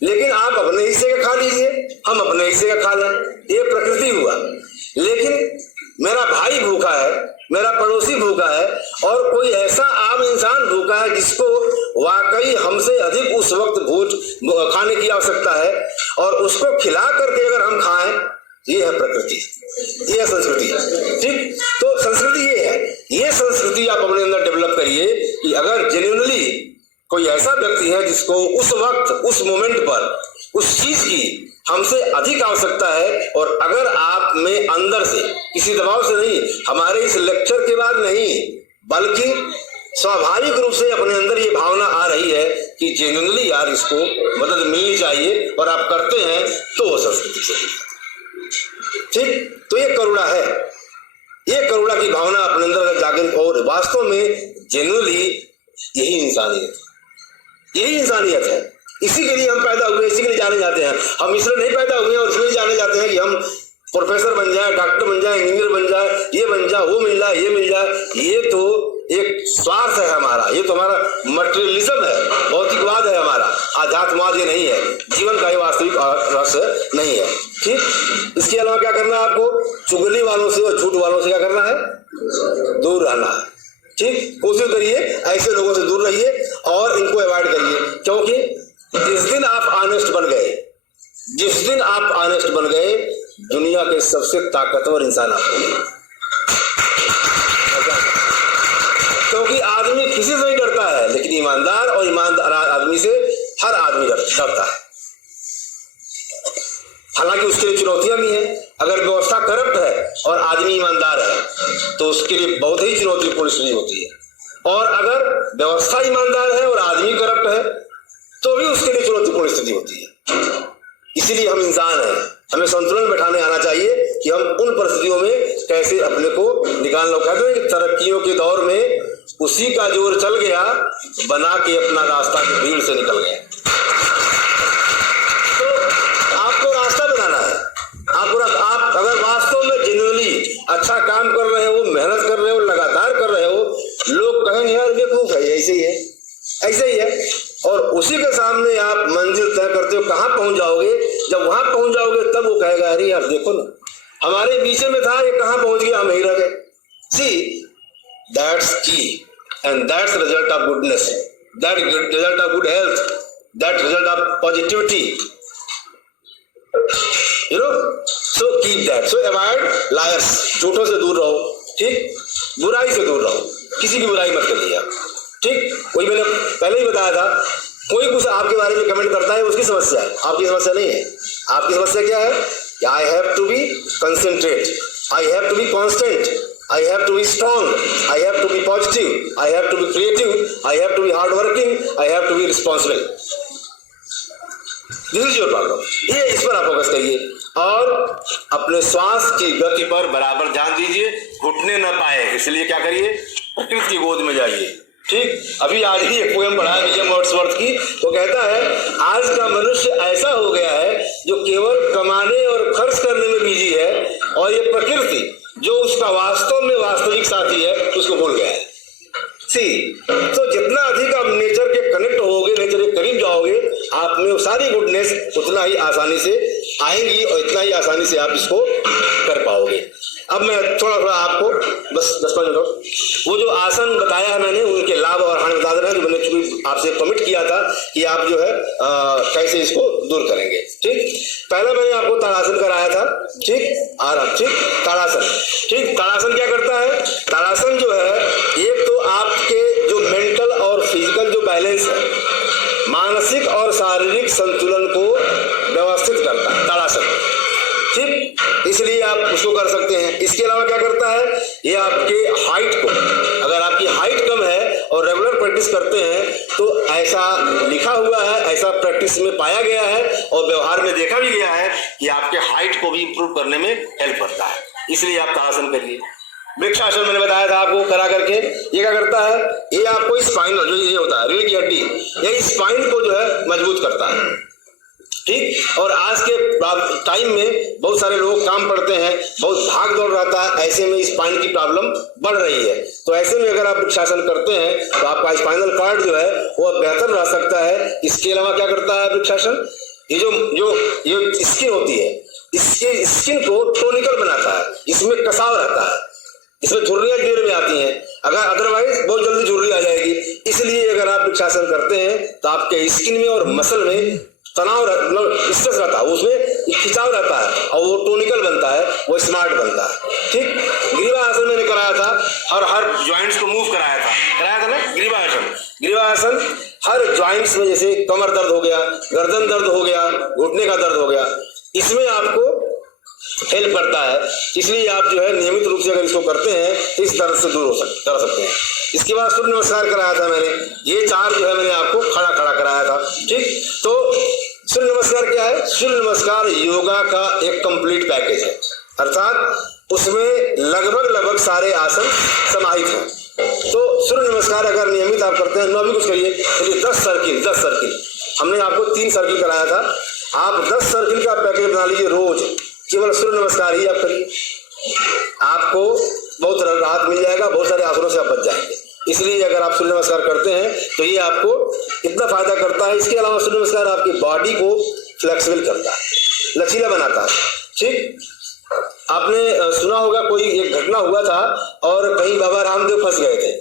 लेकिन आप अपने हिस्से का खा लीजिए, हम अपने हिस्से का खा लें, ये प्रकृति हुआ। लेकिन मेरा भाई भूखा है, मेरा पड़ोसी भूखा है, और कोई ऐसा आम इंसान भूखा है जिसको वाकई हमसे अधिक उस वक्त भूख खाने की आवश्यकता है, और उसको खिला करके अगर हम खाएं, ये है प्रकृति, ये है संस्कृति। ठीक, तो संस्कृति ये है, ये संस्कृति आप अपने अंदर डेवलप करिए कि अगर जेन्युइनली कोई ऐसा व्यक्ति है जिसको उस वक्त, उस मोमेंट पर उस चीज की हमसे अधिक आवश्यकता है, और अगर आप में अंदर से किसी दबाव से नहीं, हमारे इस लेक्चर के बाद नहीं, बल्कि स्वाभाविक रूप से अपने अंदर ये भावना आ रही है कि जेन्युइनली यार इसको मदद मिलनी चाहिए, और आप करते हैं, तो वो संस्कृति से। ठीक, तो ये करुणा है, ये करुणा की भावना अपने अंदर जागृत, और वास्तव में जेन्युइनली यही इंसानियत है। इसी के लिए हम पैदा हुए, इसी के लिए जाने जाते हैं। हम इसलिए नहीं पैदा हुए और इसलिए जाने जाते हैं कि हम प्रोफेसर बन जाए, डॉक्टर बन जाए, इंजीनियर बन जाए, ये बन जाए, वो मिल जाए, ये मिल जाए। ये तो एक स्वार्थ है हमारा, ये तो हमारा मटेरियलिज्म है, भौतिकवाद है हमारा, आध्यात्मवाद ये नहीं है, जीवन का ये वास्तविक रस नहीं है। ठीक, इसके अलावा क्या करना है आपको? चुगली वालों से और झूठ वालों से क्या करना है? दूर रहना है। ठीक, कोशिश करिए ऐसे लोगों से दूर रहिए और इनको अवॉइड करिए, क्योंकि जिस दिन आप ऑनेस्ट बन गए, दुनिया के सबसे ताकतवर इंसान आप होंगे। क्योंकि आदमी किसी से नहीं डरता है, लेकिन ईमानदार और ईमानदार आदमी से हर आदमी डरता है। हालांकि उसके लिए चुनौतियां भी हैं। अगर व्यवस्था करप्ट है और आदमी ईमानदार है तो उसके लिए बहुत ही चुनौतीपूर्ण स्थिति होती है, और अगर व्यवस्था ईमानदार है और आदमी करप्ट है तो भी उसके लिए चुनौतीपूर्ण स्थिति होती है। इसीलिए हम इंसान हैं, हमें संतुलन बैठाने आना चाहिए कि हम उन परिस्थितियों में कैसे अपने को निकालना। कहते हैं कि तरक्कियों के दौर में उसी का जोर चल गया, बना के अपना रास्ता की भीड़ से निकल गया। आप अगर वास्तव में जेन्युइनली अच्छा काम कर रहे हो, मेहनत कर रहे हो, लगातार कर रहे हो, लोग कहेंगे यार बेवकूफ है, ऐसे ही है, और उसी के सामने आप मंजिल तय करते हो। कहाँ पहुंच जाओगे? जब वहां पहुंच जाओगे तब वो कहेगा अरे यार देखो ना, हमारे बीच में था, ये कहाँ पहुंच गया, हम यहीं रह गए। सी, दैट्स की and that's result of goodness, that result of good health, that result of positivity, you know. So keep that, so avoid lawyers, झूठों से दूर रहो। ठीक, बुराई से दूर रहो, किसी की बुराई मत करिए आप। ठीक, वही मैंने पहले ही बताया था कोई कुछ आपके बारे में कमेंट करता है, उसकी समस्या है, आपकी समस्या नहीं है। आपकी समस्या क्या है? I have to be concentrate, I have to be constant, I have to be strong, I have to be positive, I have to be creative, I have to be hardworking, I have to be responsible. This is your problem. ये इस पर आप focus करिए और अपने श्वास की गति पर बराबर ध्यान दीजिए, घुटने न पाए, इसलिए क्या करिए? प्रकृति की गोद में जाइए। ठीक, अभी आज ही एक पोएम पढ़ा है विलियम वर्ड्सवर्थ की, तो कहता है आज का मनुष्य ऐसा हो गया है जो केवल कमाने और खर्च करने में बिजी है, और ये प्रकृति जो उसका वास्तव में वास्तविक साथी है उसको भूल गया है। तो जितना अधिक आप नेचर के कनेक्ट होगे, नेचर के करीब जाओगे, आप में सारी गुडनेस उतना ही आसानी से आएंगी और इतना ही आसानी से आप इसको कर पाओगे। अब मैं थोड़ा थोड़ा आपको बस 10-5 मिनट वो जो आसन बताया है मैंने, उनके लाभ और हानि बता देना, जो मैंने चूंकि आपसे कमिट किया था कि आप जो है कैसे इसको दूर करेंगे। ठीक, पहला मैंने आपको ताड़ासन कराया था। ठीक, आराम। ठीक, ताड़ासन। ठीक, ताड़ासन क्या करता है? ताड़ासन जो है एक तो आपके जो मेंटल और फिजिकल जो बैलेंस है, मानसिक और शारीरिक संतुलन को व्यवस्थित करता है ताड़ासन। ठीक, इसलिए आप उसको कर सकते हैं। इसके अलावा क्या करता है? ये आपके हाइट को, अगर आपकी हाइट कम है और रेगुलर प्रैक्टिस करते हैं तो ऐसा लिखा हुआ है, ऐसा प्रैक्टिस में पाया गया है और व्यवहार में देखा भी गया है कि आपके हाइट को भी इंप्रूव करने में हेल्प करता है। इसलिए आप ताड़ासन करिए। वृक्षासन मैंने बताया था आपको करा करके, ये क्या करता है? ये आपको स्पाइनल जो ये होता है रीढ़ की हड्डी, ये स्पाइन को जो है मजबूत करता है। ठीक, और आज के टाइम में बहुत सारे लोग काम पड़ते हैं, बहुत भाग दौड़ रहता है, ऐसे में स्पाइन की प्रॉब्लम बढ़ रही है। तो ऐसे में अगर आप वृक्षासन करते हैं तो आपका स्पाइनल कॉर्ड जो है वो बेहतर रह सकता है। इसके अलावा क्या करता है वृक्षासन? ये जो स्किन होती है, इसके स्किन को टोनिकल बनाता है, इसमें कसाव रहता है, इसमें झुर्रियां देर में आती हैं, अगर अदरवाइज बहुत जल्दी झुर्री आ जाएगी। इसलिए अगर आप वृक्षासन करते हैं तो आपके स्किन में और मसल में तनाव स्ट्रेस रहता है, उसमें खिंचाव रहता है और वो टोनिकल बनता है, वो स्मार्ट बनता है। ठीक, ग्रीवासन मैंने कराया था, हर ज्वाइंट्स को मूव कराया था ना ग्रीवासन। ग्रीवासन हर ज्वाइंट्स में, जैसे कमर दर्द हो गया, गर्दन दर्द हो गया, घुटने का दर्द हो गया, इसमें आपको हेल्प करता है। इसलिए आप जो है नियमित रूप से अगर इसको करते हैं तो इस दर्द से दूर कर सकते हैं। इसके बाद सूर्य नमस्कार कराया था मैंने, ये 4 जो है मैंने आपको खड़ा कराया था। ठीक, तो सूर्य नमस्कार क्या है? सूर्य नमस्कार योगा का एक कंप्लीट पैकेज है, अर्थात उसमें लगभग सारे आसन समाहित हैं। तो सूर्य नमस्कार अगर नियमित आप करते हैं, ना भी कुछ करिए, तो 10 सर्किल हमने आपको 3 सर्किल कराया था, आप 10 सर्किल का पैकेज बना लीजिए। रोज केवल सूर्य नमस्कार ही आप करिए, आपको बहुत राहत मिल जाएगा, बहुत सारे आसनों से आप बच जाएंगे। इसलिए अगर आप सूर्य नमस्कार करते हैं तो ये आपको इतना फायदा करता है। इसके अलावा सूर्य नमस्कार आपकी बॉडी को फ्लेक्सिबल करता है, लचीला बनाता है। ठीक, आपने सुना होगा कोई एक घटना हुआ था और कहीं बाबा रामदेव फंस गए थे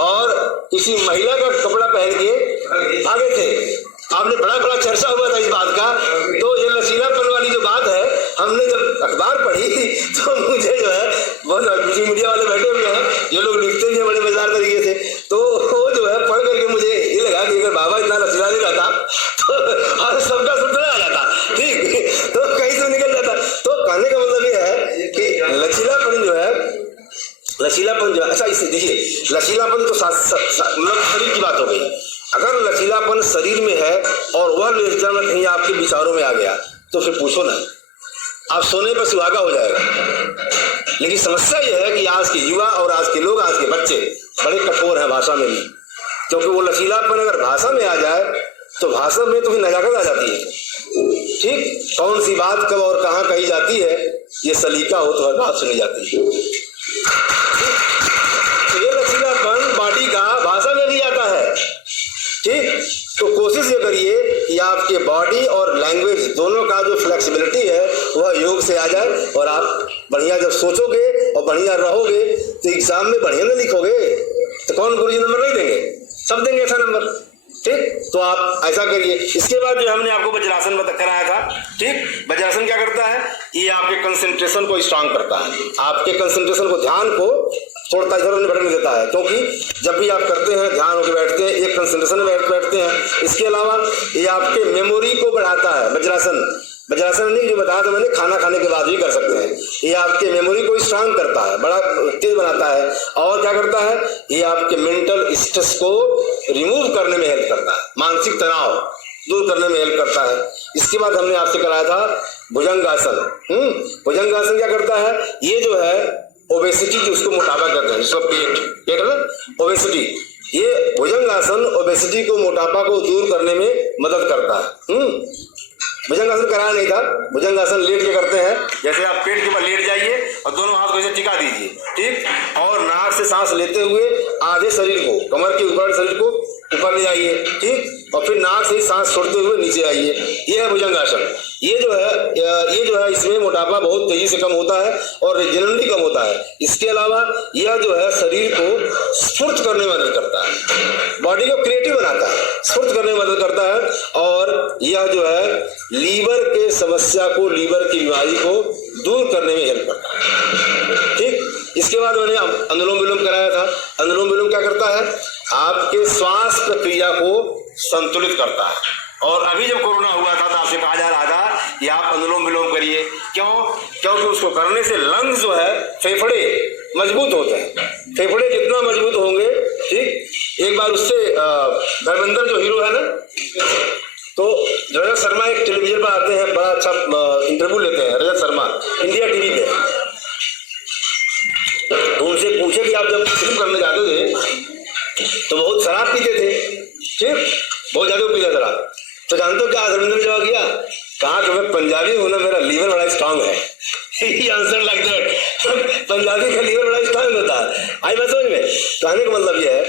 और किसी महिला का कपड़ा पहन के भागे थे। आपने बड़ा चर्चा हुआ था इस बात का। तो ये लचीलापन वाली जो बात है, हमने जब अखबार पढ़ी तो मुझे जो है बहुत मीडिया वाले बैठे हुए हैं, ये लोग लिखते भी हैं बड़े मजेदार तरीके से, तो वो जो है पढ़ करके मुझे ये लगा कि अगर बाबा इतना लचीला नहीं रहता तो और सबका सुटना आ जाता। ठीक, तो कहीं से निकल जाता। तो कहने का मतलब ये है कि लचीलापन जो है अच्छा, इसे देखिए, लचीलापन तो मतलब शरीर की बात हो गई। अगर लचीलापन शरीर में है और वह निर्जन कहीं आपके विचारों में आ गया तो फिर पूछो ना, आप सोने पर सुहागा हो जाएगा। लेकिन समस्या यह है कि आज के युवा और आज के लोग, आज के बच्चे बड़े कठोर हैं भाषा में भी, क्योंकि वो लचीलापन अगर भाषा में आ जाए तो भाषा में तो फिर नजाकत आ जाती है। ठीक, कौन सी बात कब और कहाँ कही जाती है, ये सलीका हो तो हर बात सुनी जाती है। तो ये लचीलापन बॉडी का भाषा में भी आता है। ठीक, तो कोशिश ये करिए कि आपके बॉडी और लैंग्वेज दोनों का जो फ्लेक्सिबिलिटी है वह योग से आ जाए, और आप बढ़िया जब सोचोगे और बढ़िया रहोगे तो एग्जाम में बढ़िया ना लिखोगे तो कौन गुरुजी नंबर नहीं देंगे, सब देंगे ऐसा नंबर। ठीक, तो आप ऐसा करिए। इसके बाद जो हमने आपको वज्रासन कराया था। ठीक, वज्रासन क्या करता है? ये आपके कंसंट्रेशन को स्ट्रांग करता है, आपके कंसंट्रेशन को, ध्यान को छोड़ता इधर उधर भटकने देता है, क्योंकि जब भी आप करते हैं ध्यान होकर बैठते हैं, एक कंसंट्रेशन में बैठते हैं। इसके अलावा ये आपके मेमोरी को बढ़ाता है। वज्रासन नहीं, जो बताया था मैंने, खाना खाने के बाद भी कर सकते हैं। ये आपके मेमोरी को स्ट्रांग करता है, बड़ा तेज बनाता है। और क्या करता है, ये आपके मेंटल स्ट्रेस को रिमूव करने में हेल्प करता है, मानसिक तनाव दूर करने में हेल्प करता है। इसके बाद हमने आपसे कराया था भुजंगासन। भुजंगासन क्या करता है, ये जो है ओबेसिटी, जो उसको मोटापा कहते हैं, जिसको पेट है ना, ओबेसिटी, ये भुजंगासन ओबेसिटी को, मोटापा को दूर करने में मदद करता है। भुजंगासन कराया नहीं था, भुजंगासन लेट के करते हैं। जैसे आप पेट के ऊपर लेट जाइए और दोनों हाथ को ऐसे टिका दीजिए, ठीक, और नाक से सांस लेते हुए आधे शरीर को, कमर के ऊपर शरीर को ऊपर ले आइए, ठीक, और फिर नाक से सांस छोड़ते हुए नीचे आइए। ये है भुजंगासन। ये जो है इसमें मोटापा बहुत तेजी से कम होता है और रिजनली कम होता है। इसके अलावा यह जो है शरीर को स्फूर्त करने में मदद करता है, बॉडी को क्रिएटिव बनाता है, स्फूर्त करने में मदद करता है। और यह जो है लीवर के समस्या को, लीवर की बीमारी को दूर करने में हेल्प करता है, ठीक। इसके बाद मैंने अनुलोम विलोम कराया था। अनुलोम विलोम क्या करता है, आपके श्वास प्रक्रिया को संतुलित करता है। और अभी जब कोरोना हुआ था तो आपसे कहा जा रहा था कि आप अनुलोम विलोम करिए। क्योंकि उसको करने से लंग्स जो है, फेफड़े मजबूत होते हैं। फेफड़े जितना मजबूत होंगे, ठीक। एक बार उससे धर्मेंद्र जो हीरो है ना, तो रजत शर्मा एक टेलीविजन पर आते हैं, बड़ा अच्छा इंटरव्यू लेते हैं रजत शर्मा, इंडिया टीवी पे। तो उनसे पूछे कि आप जब फिल्म करने जाते थे तो बहुत शराब पीते थे, ठीक, बहुत ज्यादा पीते शराब। तो जानते हो क्या धर्मेंद्र ने जवाब दिया, कहा कि मैं पंजाबी हूं ना, मेरा लीवर बड़ा स्ट्रांग है। ही आंसर लाइक दैट, पंजाबी का लीवर बड़ा स्ट्रांग होता है। आई बात समझ में? कहने का मतलब यह है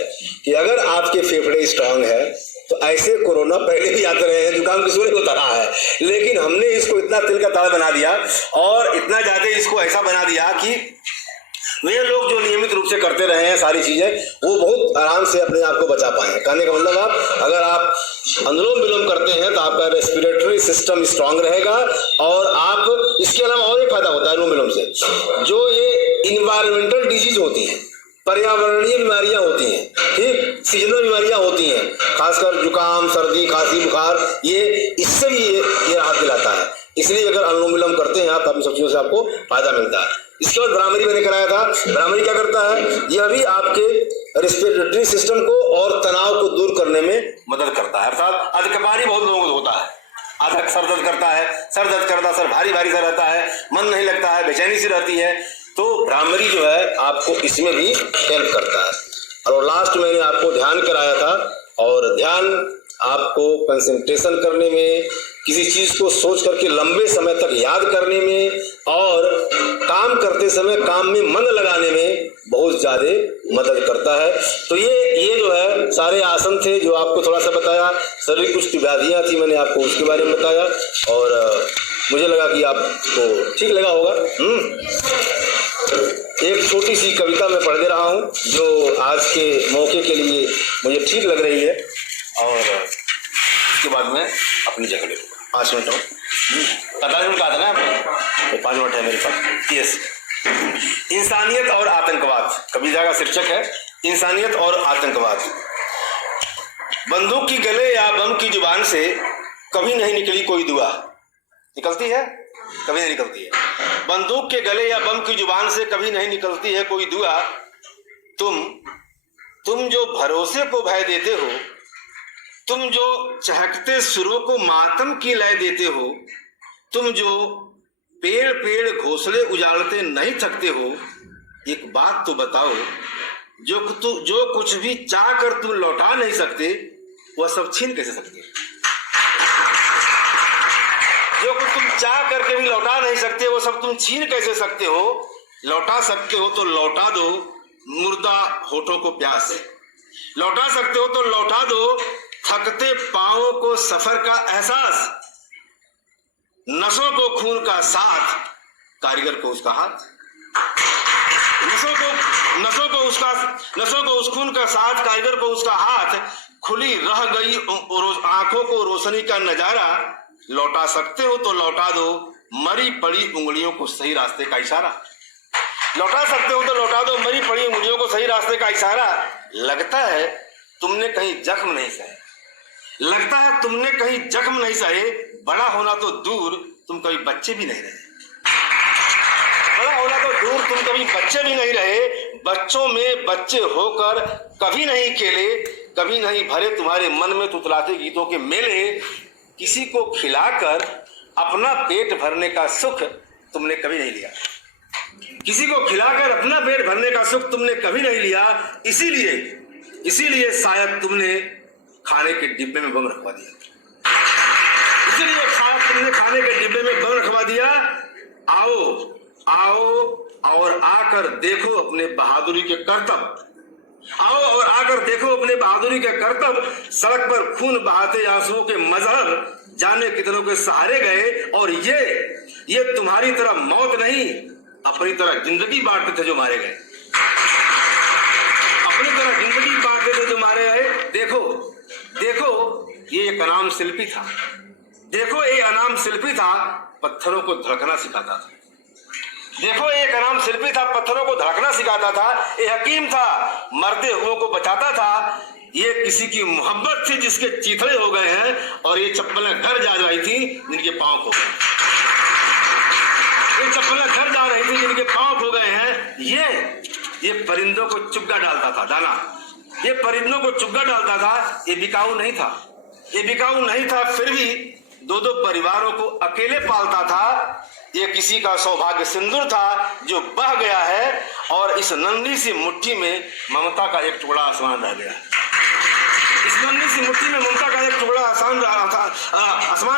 कि अगर आपके फेफड़े स्ट्रांग है तो ऐसे कोरोना पहले भी आते रहे हैं, जुकाम किशोर होता रहा है, लेकिन हमने इसको इतना तिल का ताड़ बना दिया और इतना ज्यादा इसको ऐसा बना दिया कि वे लोग जो नियमित रूप से करते रहे हैं सारी चीजें, वो बहुत आराम से अपने आप को बचा पाए। कहने का मतलब अगर आप अनुलोम विलोम करते हैं तो आपका रेस्पिरेटरी सिस्टम स्ट्रांग रहेगा। और आप, इसके अलावा और एक फायदा होता है अनुलोम विलोम से, जो ये इन्वायरमेंटल डिजीज होती है, पर्यावरणीय बीमारियां होती हैं, ठीक, सीजनल बीमारियां होती हैं, खासकर जुकाम, सर्दी, खांसी, बुखार, ये इससे भी ये राहत दिलाता है। इसलिए अगर अनुलोम विलोम करते हैं आप, इन सब चीजों से आपको फायदा मिलता है। इसके बाद भ्रामरी मैंने कराया था। भ्रामरी क्या करता है, यह भी आपके रेस्पिरेटरी सिस्टम को और तनाव को दूर करने में मदद करता है। अर्थात अधिकपारी बहुत लोगों को होता है, आधा सर दर्द करता है, सर भारी भारी सा रहता है, मन नहीं लगता है, बेचैनी सी रहती है, तो भ्रामरी जो है आपको इसमें भी हेल्प करता है। और लास्ट मैंने आपको ध्यान कराया था, और ध्यान आपको कंसंट्रेशन करने में, किसी चीज को सोच करके लंबे समय तक याद करने में और काम करते समय काम में मन लगाने में बहुत ज्यादा मदद करता है। तो ये जो है सारे आसन थे जो आपको थोड़ा सा बताया। शरीर कुछ व्याधियां थी, मैंने आपको उसके बारे में बताया, और मुझे लगा कि आपको ठीक लगा होगा। एक छोटी सी कविता मैं पढ़ दे रहा हूँ जो आज के मौके के लिए मुझे ठीक लग रही है, और उसके बाद मैं अपनी जगह ले लूँगा। 5 मिनट और 45 मिनट का आता ना, तो 5 मिनट है मेरे पास। यस, इंसानियत और आतंकवाद, कविता का शीर्षक है इंसानियत और आतंकवाद। बंदूक की गले या बम की जुबान से कभी नहीं निकली कोई दुआ, निकलती है? कभी नहीं निकलती है। बंदूक के गले या बम की जुबान से कभी नहीं निकलती है कोई दुआ। तुम जो भरोसे को भय देते हो, तुम जो चहकते सुरों को मातम की लय देते हो, तुम जो पेड़ पेड़ घोंसले उजाड़ते नहीं थकते हो, एक बात तो बताओ, जो कुछ भी चाह कर तुम लौटा नहीं सकते, वह सब छीन कैसे सकते हो? जो कुछ तुम चाह करके भी लौटा नहीं सकते, वो सब तुम छीन कैसे सकते हो? लौटा सकते हो तो लौटा दो मुर्दा होठों को प्यास, लौटा सकते हो तो लौटा दो थकते पांवों को सफर का एहसास, नसों को खून का साथ, कारीगर को उसका हाथ, नसों को उस खून का साथ, कारीगर को उसका हाथ, खुली रह गई आंखों को रोशनी का नजारा, लौटा सकते हो तो लौटा दो मरी पड़ी उंगलियों को सही रास्ते का इशारा। लौटा सकते हो तो लौटा दो मरी पड़ी उंगलियों को सही रास्ते का इशारा। लगता है तुमने कहीं जख्म नहीं सहे, लगता है तुमने कहीं जख्म नहीं सहे। बड़ा होना तो दूर तुम कभी बच्चे भी नहीं रहे, बड़ा होना तो दूर तुम कभी बच्चे भी नहीं रहे। बच्चों में बच्चे होकर कभी नहीं खेले, कभी नहीं भरे तुम्हारे मन में तुतलाते गीतों के मेले। किसी को खिलाकर अपना पेट भरने का सुख तुमने कभी नहीं लिया, किसी को खिलाकर अपना पेट भरने का सुख तुमने कभी नहीं लिया। इसीलिए शायद तुमने खाने के डिब्बे में बम रखवा दिया, इसीलिए शायद तुमने खाने के डिब्बे में बम रखवा दिया। आओ और आकर देखो अपने बहादुरी के करतब, आओ और आकर देखो अपने बहादुरी के करतब। सड़क पर खून बहाते आंसुओं के मजहब जाने कितनों के सहारे गए। और ये तुम्हारी तरह मौत नहीं, अपनी तरह जिंदगी बांटते थे जो मारे गए, अपनी तरह जिंदगी बांटते थे जो मारे गए। देखो ये एक अनाम शिल्पी था, देखो ये अनाम शिल्पी था, पत्थरों को धड़कना सिखाता था। देखो एक अनाम शिल्पी था, पत्थरों को धड़कना सिखाता था। ये हकीम था, मरते हुओं को बचाता था। ये किसी की मोहब्बत थी जिसके चीथड़े हो गए हैं, और ये चप्पलें घर जा रही थी जिनके पांव खो गए, ये चप्पलें घर जा रही थी जिनके पांव खो गए हैं। ये परिंदों को चुग्गा डालता था, दाना, ये परिंदों को चुग्गा डालता था। ये बिकाऊ नहीं था, ये बिकाऊ नहीं था, फिर भी दो परिवारों को अकेले पालता था। ये किसी का सौभाग्य सिंदूर था जो बह गया है, और इस नन्ही सी मुट्ठी में ममता का एक टुकड़ा आसमान रह गया। इस नन्ही सी मुट्ठी में ममता का एक टुकड़ा आसमान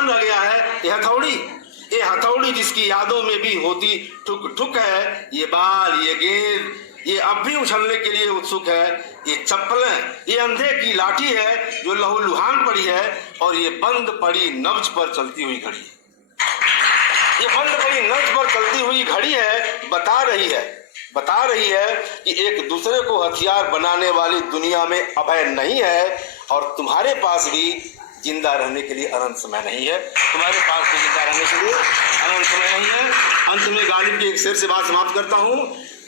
रह गया है। ये हथौड़ी जिसकी यादों में भी होती ठुक ठुक है। ये बाल, ये गेंद, ये अब भी उछलने के लिए उत्सुक है। ये चप्पलें, ये अंधे की लाठी है जो लहूलुहान पड़ी है। और ये बंद पड़ी नब्ज पर चलती हुई घड़ी, ये बंद पड़ी नब्ज पर चलती हुई घड़ी है, बता रही है कि एक दूसरे को हथियार बनाने वाली दुनिया में अभय नहीं है, और तुम्हारे पास भी जिंदा रहने के लिए अनंत समय नहीं है, तुम्हारे पास भी जिंदा रहने के लिए अनंत समय नहीं है। अंत में गालिब के एक शेर से बात समाप्त करता हूं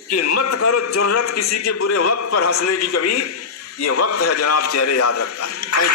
कि मत करो जरूरत किसी के बुरे वक्त पर हंसने की कभी, ये वक्त है जनाब चेहरे याद रखता है।